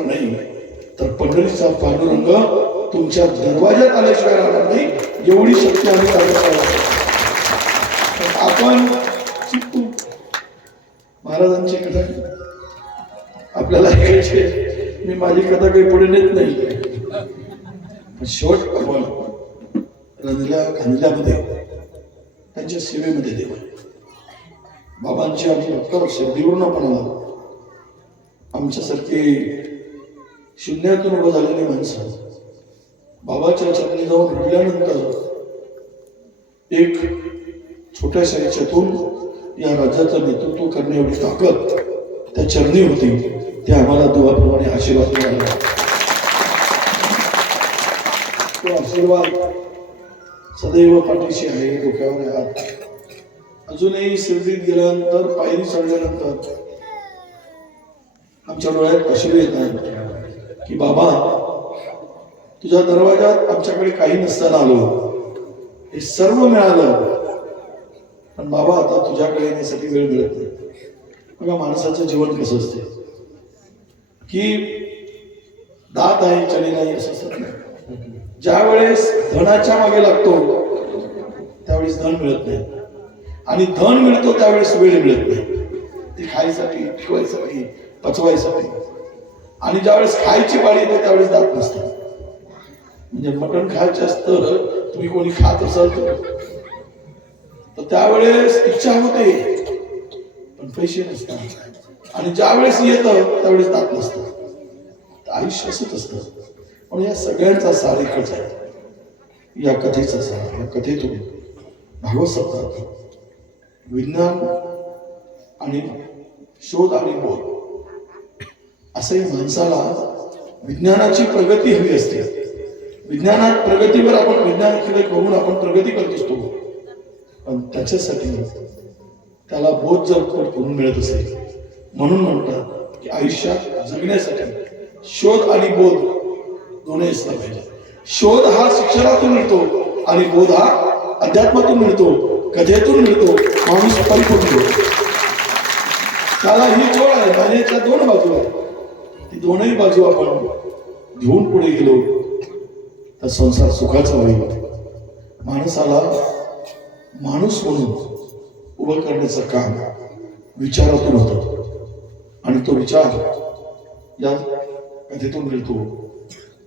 राहणार नाही. तर पंढरीचा पांडुरंग तुमच्या दरवाज्यात आल्याशिवाय राहणार नाही. एवढी शक्ती आम्ही आपण चित्तू महाराजांची कथा आपल्याला ऐकायचे मी माझी कथा काही पुढे नेत नाही. शेवट आपण रंजल्या खांजल्यामध्ये त्यांच्या सेवेमध्ये देवा बाबांची आम्ही भक्त शिर्डीवरून आपण आलो. आमच्यासारखी शून्यातून उभं झालेली माणसं. बाबाच्या चरणी जाऊन रडल्यानंतर एक छोट्याशा याच्यातून या राज्याचं नेतृत्व करणे एवढी ताकद त्या चरणी होती ते आम्हाला दुवाप्रमाणे आशीर्वाद मिळाला. तो आशीर्वाद सदैव पाठीशी आहे डोक्यावर आहात हात अजूनही शिर्डीत गेल्यानंतर पायरी चढल्यानंतर आमच्या डोळ्यात अश्रू आहेत की बाबा तुझ्या दरवाजात आमच्याकडे काही नसताना आलो. हे सर्व मिळालं. पण बाबा आता तुझ्याकडे येण्यासाठी वेळ मिळत नाही. बघा माणसाचं जीवन कसं असते? की दात आहे चली नाही असं असत नाही ज्या वेळेस धनाच्या मागे लागतो त्यावेळेस धन मिळत नाही. आणि धन मिळतो त्यावेळेस वेळ मिळत नाही. ते खायसाठी ठेवायसाठी पचवायसाठी. आणि ज्यावेळेस खायची पाळी येते त्यावेळेस दात नसतात. म्हणजे मटण खायचं असतं तुम्ही कोणी खात असाल तर. तर त्यावेळेस इच्छा होते पण पैसे नसतात. आणि ज्यावेळेस येतं त्यावेळेस दात नसतं आयुष्य असंच असतं. म्हणून या सगळ्यांचा सार एकच आहे. या कथेचा सार या कथेतून भागवत सप्ताह विज्ञान आणि शोध आणि बोध. असंही माणसाला विज्ञानाची प्रगती हवी असते. विज्ञानात प्रगतीवर आपण विज्ञानाकडे बघून आपण प्रगती करत असतो. पण त्याच्यासाठी त्याला बोध जर करून मिळत असेल म्हणून म्हणतात की आयुष्यात जगण्यासाठी शोध आणि बोध दोन्ही असला पाहिजे. शोध हा शिक्षणातून मिळतो आणि बोध हा अध्यात्मातून मिळतो कथेतून मिळतो माणूस परिपूर्ण होतो. त्याला ही जोड आहे. नाण्याच्या दोन बाजू आहेत ती दोनही बाजू आपण घेऊन पुढे गेलो तर संसार सुखाचा होईल. माणसाला माणूस म्हणून उभं करण्याचं काम विचारातून होतं. आणि तो विचार या कथेतून मिळतो.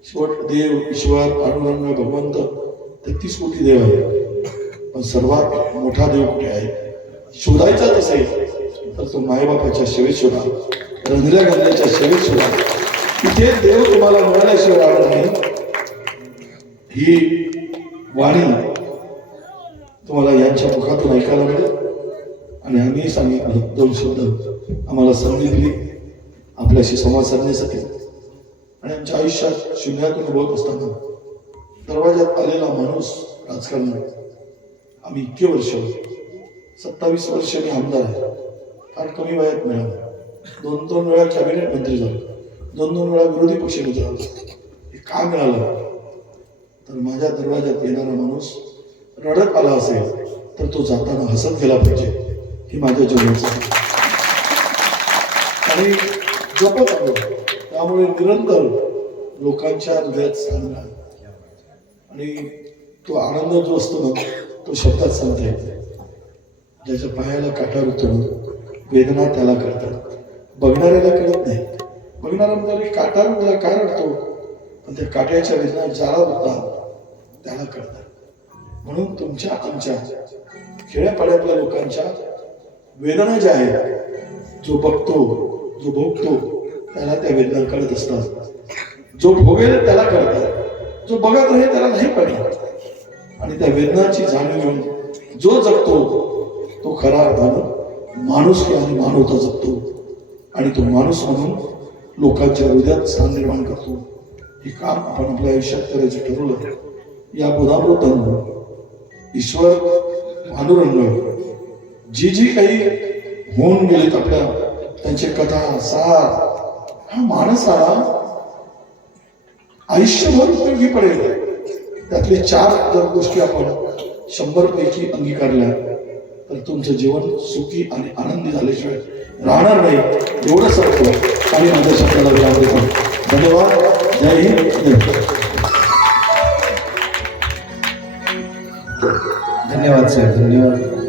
शेवट देव ईश्वर पांडुरंग भगवंत तेहतीस कोटी देव आहे पण सर्वात मोठा देव कुठे आहे? शोधायचाच असेल तर तो मायबापाच्या सेवेत शोधा. रंधल्या गांधीच्या सेवेत सुद्धा तिथे देव तुम्हाला मिळाल्याशिवाय राहणार नाही. ही वाणी तुम्हाला यांच्या मुखातून ऐकायला मिळेल. आणि आम्ही सांगितलं दोन शब्द आम्हाला संधी दिली. आपल्याशी संवाद साधण्यासाठी. आणि आमच्या आयुष्यात शून्यातून उभवत असताना दरवाज्यात आलेला माणूस राजकारणात. आम्ही इतके वर्ष सत्तावीस वर्ष मी आमदार आहे. फार कमी वयात मिळालं. दोन दोन वेळा कॅबिनेट मंत्री झालो. दोन दोन वेळा विरोधी पक्ष झालो. हे का मिळालं? तर माझ्या दरवाज्यात येणारा माणूस रडत आला असेल तर तो जाताना हसत गेला पाहिजे ही माझ्या जीवनाचं आहे. आणि जपत आलो. त्यामुळे निरंतर लोकांच्या हृदयात स्थान आणि तो आनंद जो असतो ना तो शब्दात सांगता येत. ज्याच्या पायाला काटा होतो वेदना त्याला करतात. बघणाऱ्याला कळत नाही. बघणारा म्हणजे काटा मला काय वाटतो पण त्या काट्याच्या वेदना ज्याला होतात त्याला कळतात म्हणून तुमच्या आमच्या खेड्यापाड्यातल्या लोकांच्या वेदना ज्या आहेत जो बघतो जो भोगतो त्याला त्या वेदना कळत असतात. जो भोगेल त्याला कळतात. जो बघत राहील त्याला नाही कळणार आणि त्या वेदनाची जाणीव घेऊन जो जगतो तो खरा अर्थानं माणूस आणि मानवता जगतो. आणि तो माणूस म्हणून लोकांच्या हृदयात स्थान निर्माण करतो. हे काम आपण आपल्या आयुष्यात करायचं ठरवलं. या बोधामृतानं ईश्वर पांडुरंग जी जी काही होऊन गेलेत आपल्या त्यांचे कथा सार हा माणसाला आयुष्यभर उपयोगी पडेल. त्यातले चार जर गोष्टी आपण शंभर पैकी अंगीकारल्या तर तुमचं जीवन सुखी आणि आनंदी झाल्याशिवाय राहणार नाही. एवढं सांगतो. आणि माझ्या शब्दाला विराम देतो धन्यवाद. जय हिंद. धन्यवाद सर. धन्यवाद.